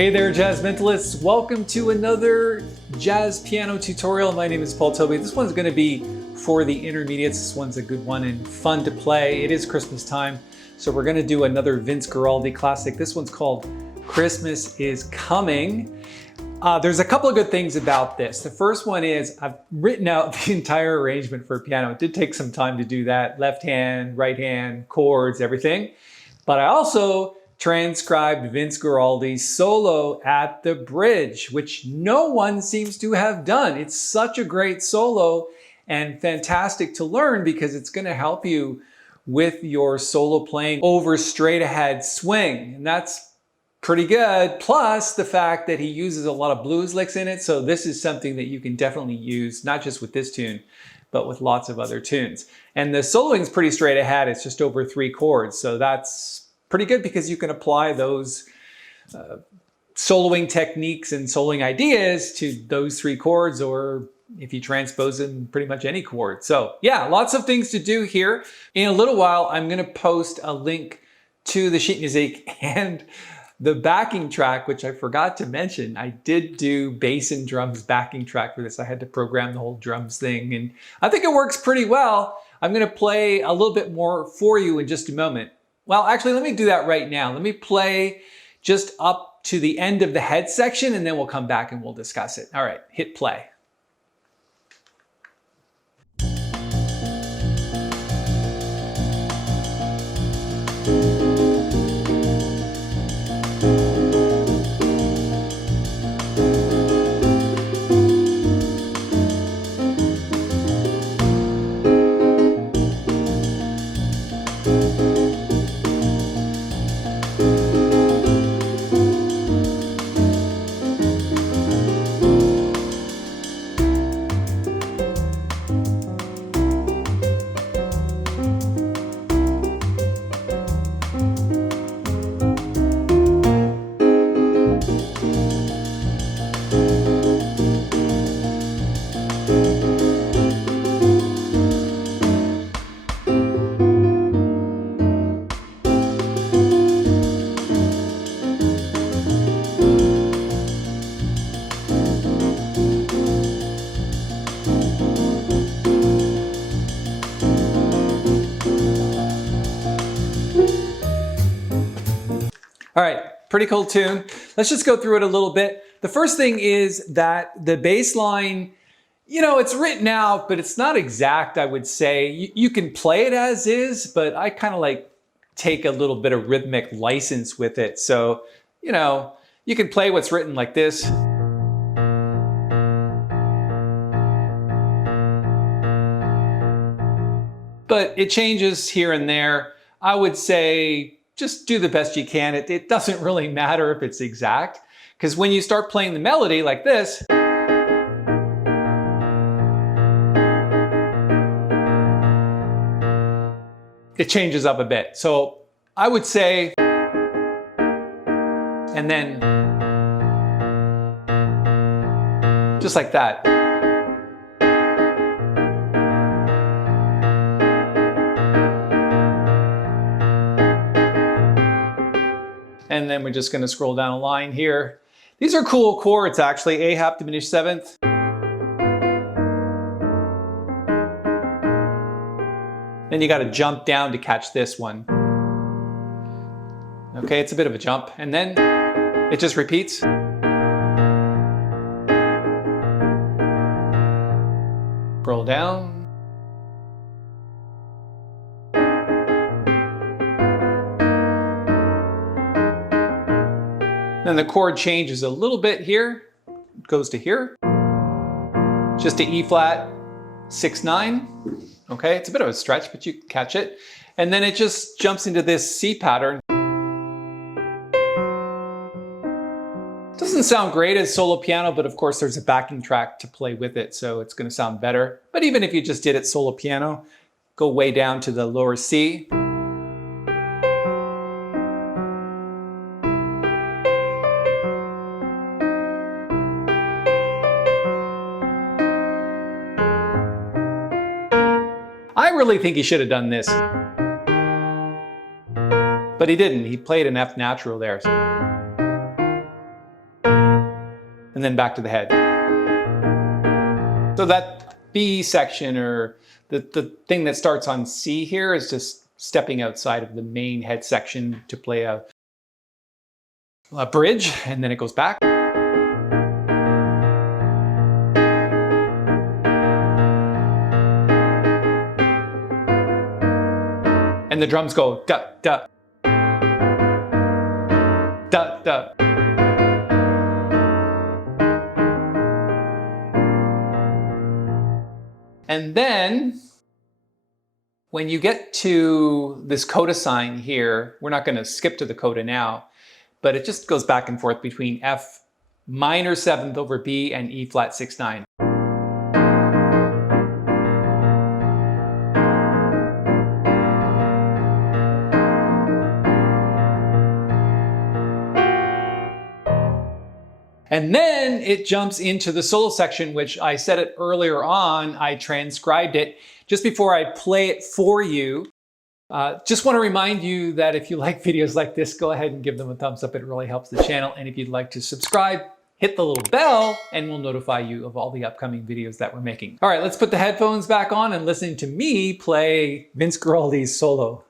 Hey there, Jazzmentalists. Welcome to another jazz piano tutorial. My name is Tobey. This one's going to be for the intermediates. This one's a good one and fun to play. It is Christmas time, so we're going to do another Vince Guaraldi classic. This one's called Christmas is Coming. There's a couple of good things about this. The first one is I've written out the entire arrangement for piano. It did take some time to do that. Left hand, right hand, chords, everything. But I also transcribed Vince Guaraldi's solo at the bridge, which no one seems to have done. It's such a great solo and fantastic to learn because it's going to help you with your solo playing over straight ahead swing. And that's pretty good. Plus the fact that he uses a lot of blues licks in it. So this is something that you can definitely use, not just with this tune, but with lots of other tunes. And the soloing is pretty straight ahead. It's just over 3 chords. So that's pretty good because you can apply those soloing techniques and soloing ideas to those 3 chords, or if you transpose them, pretty much any chord. So yeah, lots of things to do here. In a little while, I'm going to post a link to the sheet music and the backing track, which I forgot to mention. I did do bass and drums backing track for this. I had to program the whole drums thing, and I think it works pretty well. I'm going to play a little bit more for you in just a moment. Well, actually, let me do that right now. Let me play just up to the end of the head section, and then we'll come back and we'll discuss it. All right, hit play. All right, pretty cool tune. Let's just go through it a little bit. The first thing is that the bass line, you know, it's written out, but it's not exact, I would say. You can play it as is, but I kind of like take a little bit of rhythmic license with it. So, you know, you can play what's written like this. But it changes here and there. I would say just do the best you can. It doesn't really matter if it's exact, because when you start playing the melody like this, it changes up a bit. So I would say, and then just like that. And then we're just going to scroll down a line here. These are cool chords, actually. A half diminished seventh. Then you got to jump down to catch this one. Okay, it's a bit of a jump. And then it just repeats. Scroll down. Then the chord changes a little bit here. It goes to here. Just to E flat, 6-9. Okay, it's a bit of a stretch, but you catch it. And then it just jumps into this C pattern. Doesn't sound great as solo piano, but of course there's a backing track to play with it, so it's going to sound better. But even if you just did it solo piano, go way down to the lower C. I really think he should have done this. But he didn't. He played an F natural there. and then back to the head. So that B section, or the thing that starts on C here, is just stepping outside of the main head section to play a bridge, and then it goes back. And the drums go da da da da. And then when you get to this coda sign here, we're not going to skip to the coda now, but it just goes back and forth between F minor 7th over B and E flat 6/9. And then it jumps into the solo section, which I said it earlier on, I transcribed it. Just before I play it for you, just want to remind you that if you like videos like this, go ahead and give them a thumbs up. It really helps the channel. And if you'd like to subscribe, hit the little bell and we'll notify you of all the upcoming videos that we're making. All right, let's put the headphones back on and listen to me play Vince Guaraldi's solo.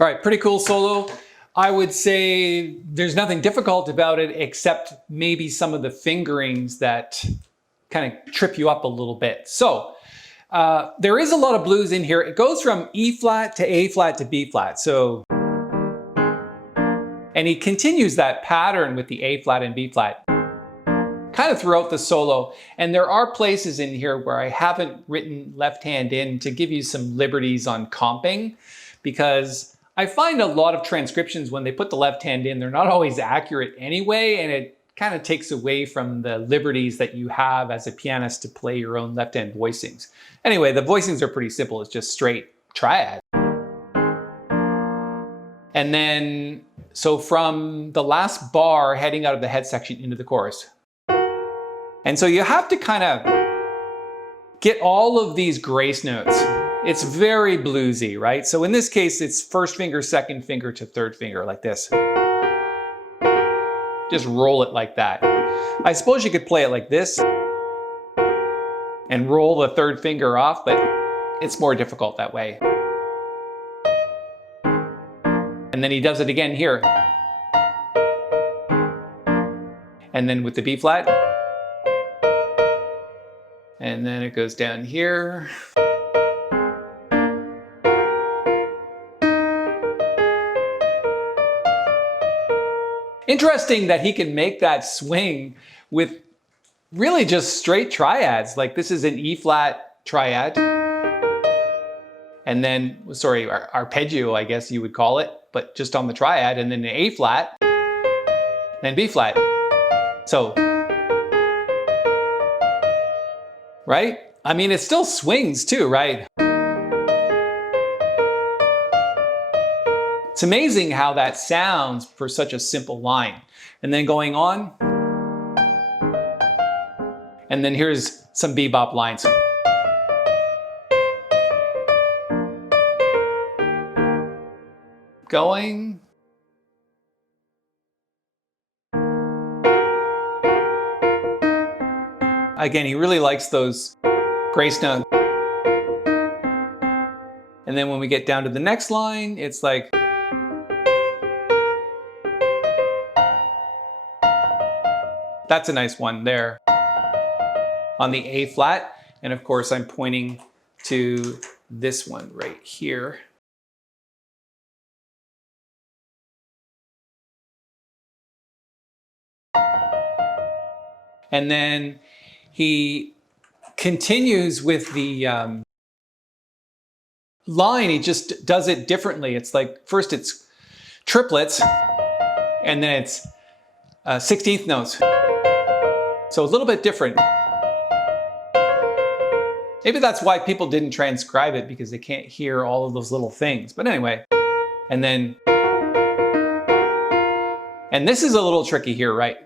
All right, pretty cool solo. I would say there's nothing difficult about it except maybe some of the fingerings that kind of trip you up a little bit. So there is a lot of blues in here. It goes from E flat to A flat to B flat. So, and he continues that pattern with the A flat and B flat kind of throughout the solo. And there are places in here where I haven't written left hand in to give you some liberties on comping, because I find a lot of transcriptions, when they put the left hand in, they're not always accurate anyway, and it kind of takes away from the liberties that you have as a pianist to play your own left hand voicings. Anyway, the voicings are pretty simple. It's just straight triad. And then, so from the last bar heading out of the head section into the chorus. And so you have to kind of get all of these grace notes. It's very bluesy, right? So in this case, it's first finger, second finger to third finger, like this. Just roll it like that. I suppose you could play it like this and roll the third finger off, but it's more difficult that way. And then he does it again here. And then with the B flat. And then it goes down here. Interesting that he can make that swing with really just straight triads. Like this is an E flat triad. And then, sorry, arpeggio, I guess you would call it, but just on the triad, and then an A flat, then B flat. So, right? I mean, it still swings too, right? It's amazing how that sounds for such a simple line. And then going on. And then here's some bebop lines. Going. Again, he really likes those grace notes. And then when we get down to the next line, it's like, that's a nice one there on the A flat. And of course, I'm pointing to this one right here. And then he continues with the line. He just does it differently. It's like, first it's triplets, and then it's 16th notes. So a little bit different. Maybe that's why people didn't transcribe it, because they can't hear all of those little things. But anyway, and then, and this is a little tricky here, right?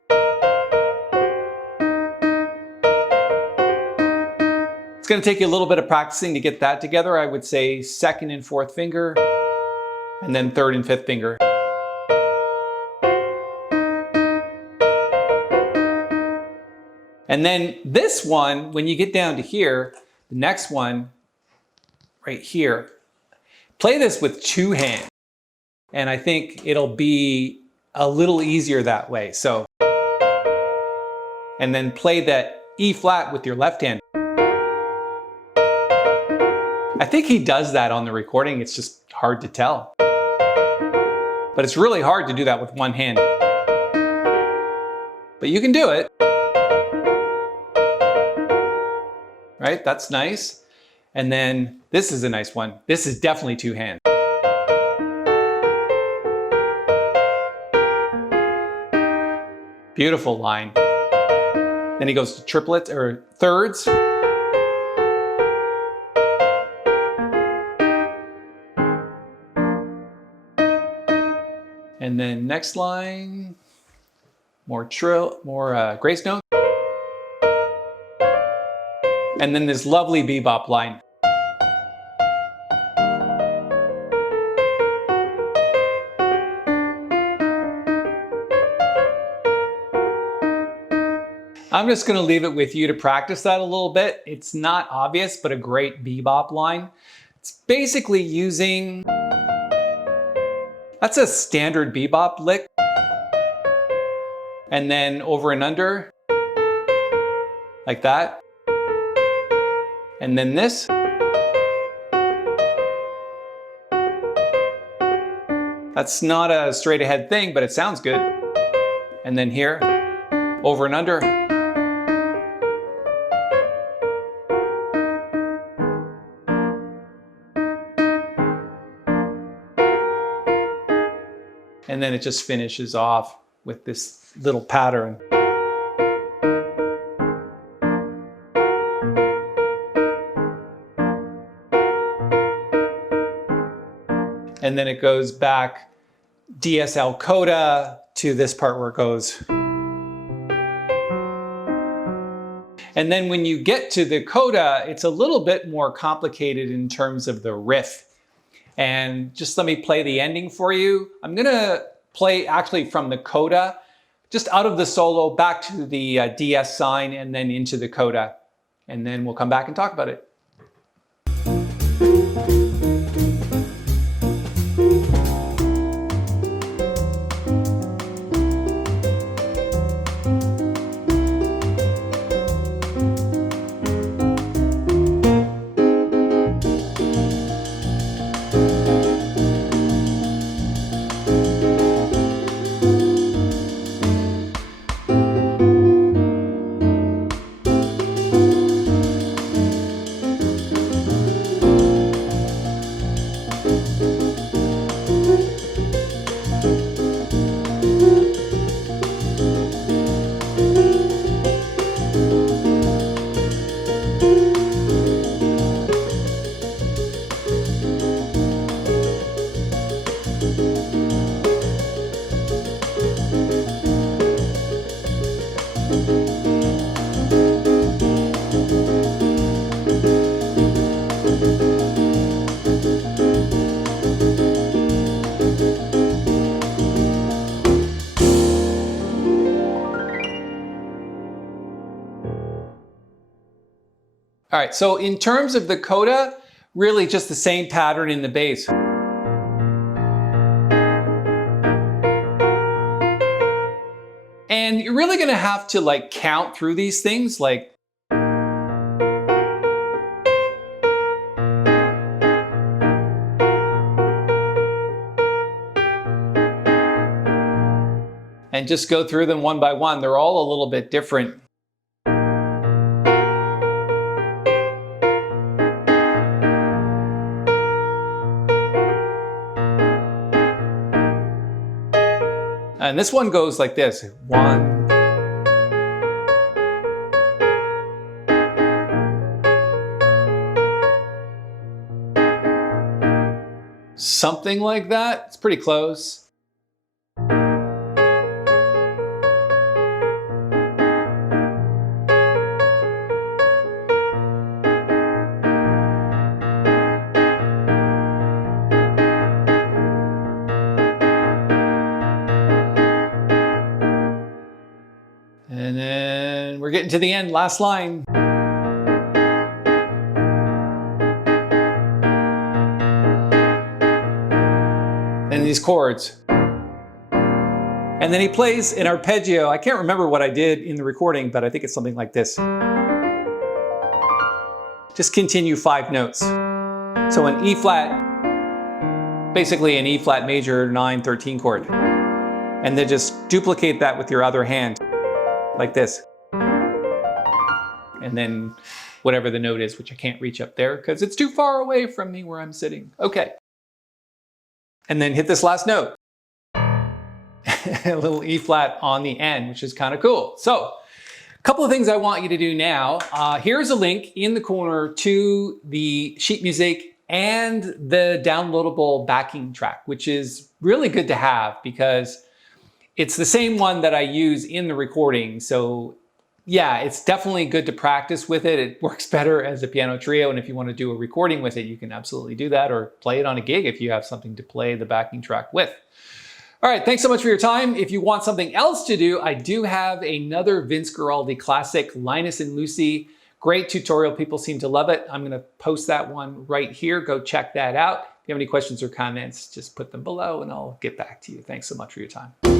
It's going to take you a little bit of practicing to get that together. I would say second and fourth finger, and then third and fifth finger. And then this one, when you get down to here, the next one right here, play this with two hands. And I think it'll be a little easier that way. So, and then play that E flat with your left hand. I think he does that on the recording. It's just hard to tell. But it's really hard to do that with one hand. But you can do it. Right? That's nice. And then this is a nice one. This is definitely two hands. Beautiful line. Then he goes to triplets or thirds. And then next line, more grace note. And then this lovely bebop line. I'm just going to leave it with you to practice that a little bit. It's not obvious, but a great bebop line. It's basically using, that's a standard bebop lick. And then over and under, like that. And then this. That's not a straight ahead thing, but it sounds good. And then here, over and under. And then it just finishes off with this little pattern. And then it goes back DSL coda to this part where it goes. And then when you get to the coda, it's a little bit more complicated in terms of the riff. And just let me play the ending for you. I'm gonna play actually from the coda, just out of the solo, back to the DS sign, and then into the coda. And then we'll come back and talk about it. All right, so in terms of the coda, really just the same pattern in the bass. And you're really gonna have to like count through these things, like and just go through them one by one. They're all a little bit different. And this one goes like this. 1. Something like that. It's pretty close. And then we're getting to the end, last line. And these chords. And then he plays an arpeggio. I can't remember what I did in the recording, but I think it's something like this. Just continue 5 notes. So an E flat, basically an E flat major 9-13 chord. And then just duplicate that with your other hand. Like this. And then whatever the note is, which I can't reach up there because it's too far away from me where I'm sitting. Okay. And then hit this last note. A little E flat on the end, which is kind of cool. So a couple of things I want you to do now. Here's a link in the corner to the sheet music and the downloadable backing track, which is really good to have because it's the same one that I use in the recording. So yeah, it's definitely good to practice with it. It works better as a piano trio. And if you want to do a recording with it, you can absolutely do that or play it on a gig if you have something to play the backing track with. All right, thanks so much for your time. If you want something else to do, I do have another Vince Guaraldi classic, Linus and Lucy. Great tutorial, people seem to love it. I'm gonna post that one right here. Go check that out. If you have any questions or comments, just put them below and I'll get back to you. Thanks so much for your time.